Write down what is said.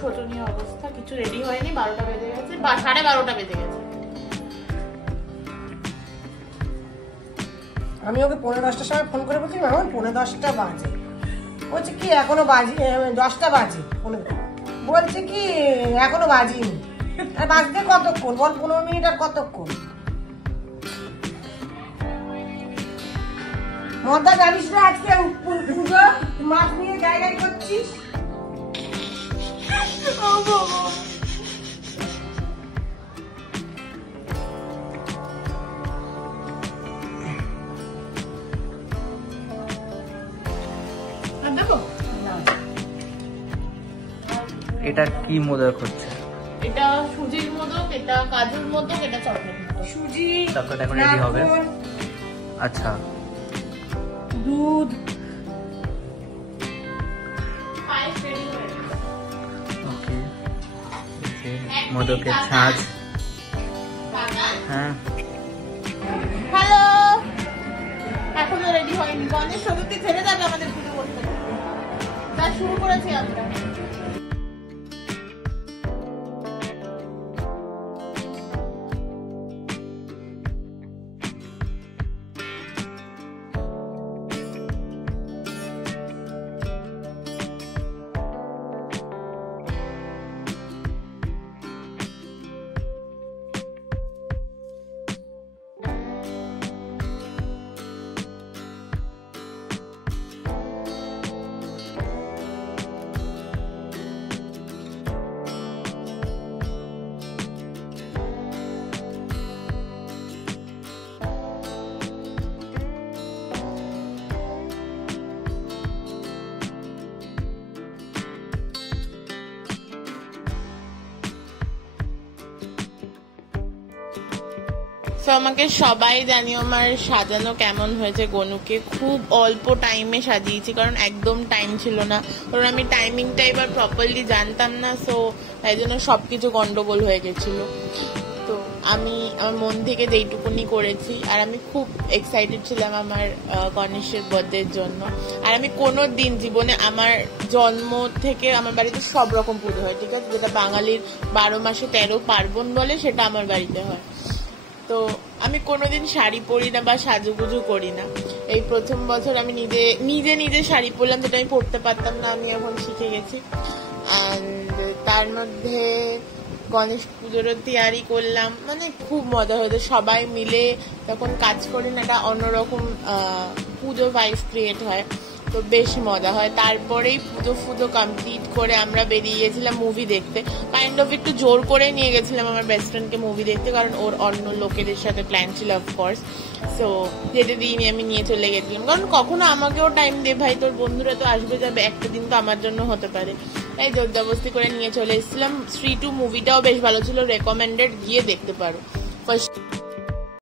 শোচনীয় অবস্থা, কিছু রেডি হয়নি, 12টা বেজে গেছে বা 12:30 বেজে গেছে। আমি ওকে 10:45টার সময় ফোন করে বলছি মামা 10:45 বাজে, বলছে কি এখনো বাজে 10টা বাজে, বলছে কি এখনো বাজিনি। আর বাজতে কতক্ষণ বল, 15 মিনিট আর কতক্ষণ? মদা জানিস না আজকে পুজো মাছ নিয়ে জায়গায় করছিস? এটা কি মোদক হচ্ছে? এটা সুজির মোদক, এটা কাজুর মোদক, এটা চকলেট মোদক। সুজি চকলেট এখন রেডি হবে। আচ্ছা, দুধ, পায়েস রেডি হয়ে গেছে। ওকে, মোদকের ছাঁচ। হ্যাঁ, হ্যালো, এখনো রেডি হয়নি। গণেশ চতুর্থী ছেড়ে যাবে আমাদের পুজো করতে, তা শুরু করেছি আমরা। তো আমাকে সবাই জানিও আমার সাজানো কেমন হয়েছে। গনুকে খুব অল্প টাইমে সাজিয়েছি, কারণ একদম টাইম ছিল না, কারণ আমি টাইমিংটা এবার প্রপারলি জানতাম না, সো তাই জন্য সবকিছু গন্ডগোল হয়ে গেছিল। তো আমি আমার মন থেকে যেইটুকুনি করেছি, আর আমি খুব এক্সাইটেড ছিলাম আমার গণেশের বার্থডের জন্য। আর আমি কোনো দিন জীবনে, আমার জন্ম থেকে আমার বাড়িতে সব রকম পুজো হয়, ঠিক আছে, যেটা বাঙালির 12 মাসে 13 পার্বণ বলে, সেটা আমার বাড়িতে হয়। তো আমি কোনোদিন শাড়ি পরি না বা সাজুগুজু করি না। এই প্রথম বছর আমি নিজে শাড়ি পরলাম, যেটা আমি পরতে পারতাম না, আমি এখন শিখে গেছি। অ্যান্ড তার মধ্যে গণেশ পুজোরও তৈরি করলাম, মানে খুব মজা হয়েছে। সবাই মিলে যখন কাজ করি না, একটা অন্যরকম পুজো ভাইবস ক্রিয়েট হয়, তো বেশ মজা হয়। তারপরেই পুজো কমপ্লিট করে আমরা বেরিয়ে গেছিলাম মুভি দেখতে। কাইন্ড অফ একটু জোর করে নিয়ে গেছিলাম আমার বেস্ট ফ্রেন্ডকে মুভি দেখতে, কারণ ওর অন্য লোকেদের সাথে প্ল্যান ছিল অফকোর্স। সো যেতে দিইনি, আমি নিয়ে চলে গেছিলাম, কারণ কখনো আমাকেও টাইম দে ভাই, তোর বন্ধুরা তো আসবে যাবে, একটা দিন তো আমার জন্য হতে পারে, তাই জোরজবস্তি করে নিয়ে চলে এসেছিলাম। 3 2 মুভিটাও বেশ ভালো ছিল, রেকমেন্ডেড, গিয়ে দেখতে পারো। ফার্স্ট